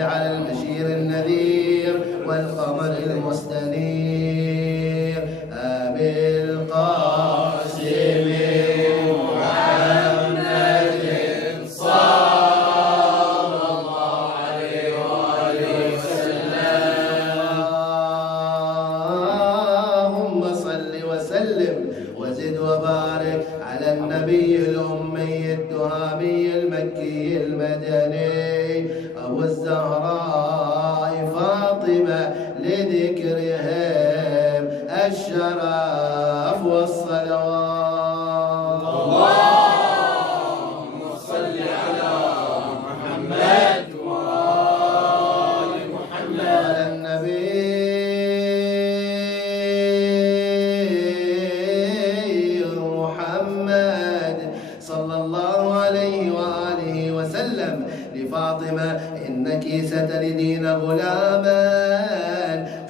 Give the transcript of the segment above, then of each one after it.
صل على البشير النذير والقمر المستنير أبي القاسم محمد صلى الله عليه وآله وسلم. اللهم صل وسلم وزد وبارك على النبي الأمي التهامي المكي المدني أبو الزهراء فاطمة لذكرهم الشرف والصلوات. اللهم صل على محمد وآل محمد. على النبي محمد صلى الله عليه وآله وسلم. لفاطمة إنك ستلدين غلاما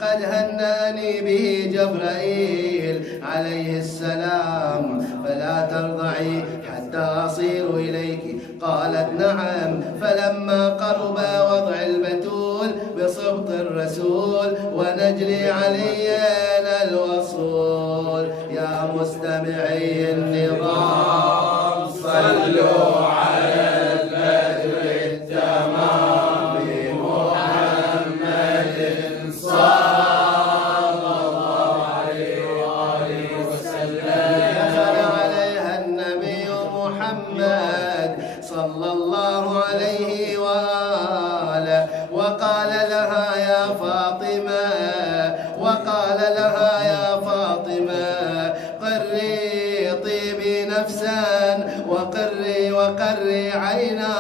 قد هنأني به جبرائيل عليه السلام، فلا ترضعي حتى أصير إليك. قالت نعم. فلما قرب وضع البتول بصبط الرسول ونجلي علينا الوصول. يا مستمعي النظام صلوا على البدر التمام محمد صلى الله عليه وآله وسلم. دخل عليها النبي محمد صلى الله عليه وآله وقال لها يا فاطمة قري طيبي نفسا وقري عينا،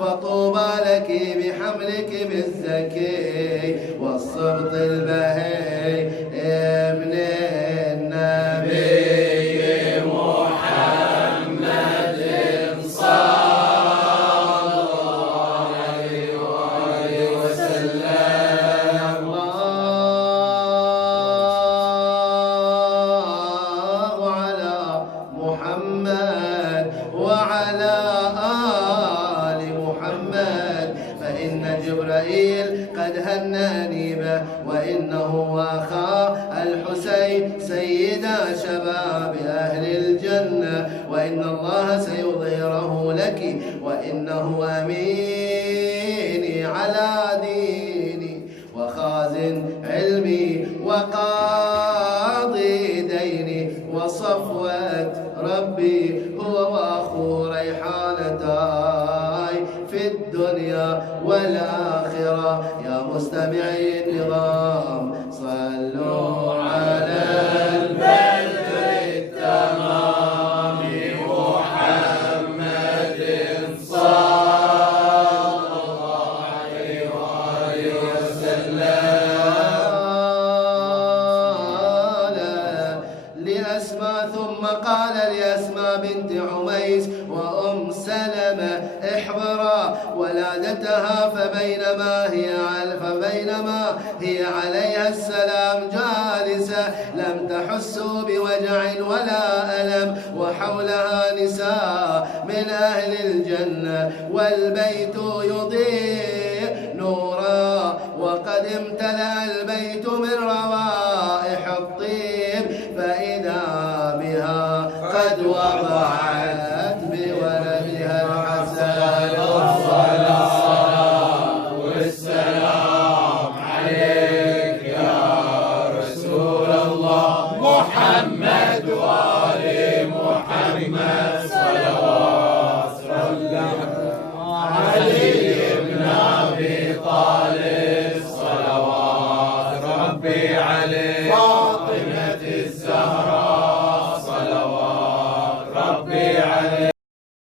فطوبى لك بحملك بالزكي والصبط البهي ابن النبي محمد صلى الله عليه وآله وسلم. الله على محمد وعلى آل محمد. فإن جبرائيل قد هنأني به، وإنه أخاه الحسين سيدا شباب أهل الجنة، وإن الله سيظهره لك، وإنه أميني على ديني وخازن علمي وقاضي ديني وصفوة ربي، هو وأخو ريحانتاي في الدنيا والآخرة. يا مستمعي النظام صلوا على البدر التمام محمد صلى الله عليه وآله وسلم. لأسماء ثم قال لأسماء بنت عميس وأم سلمة احضرا ولادتها. فبينما هي عليها السلام جالسة لم تحس بوجع ولا ألم، وحولها نساء من أهل الجنة والبيت يضيء نورا، وقد امتلأ البيت من روائح الطيب، فإذا بها قد وضعت بولدها الحسن. الصلاة والسلام عليك يا رسول الله محمد.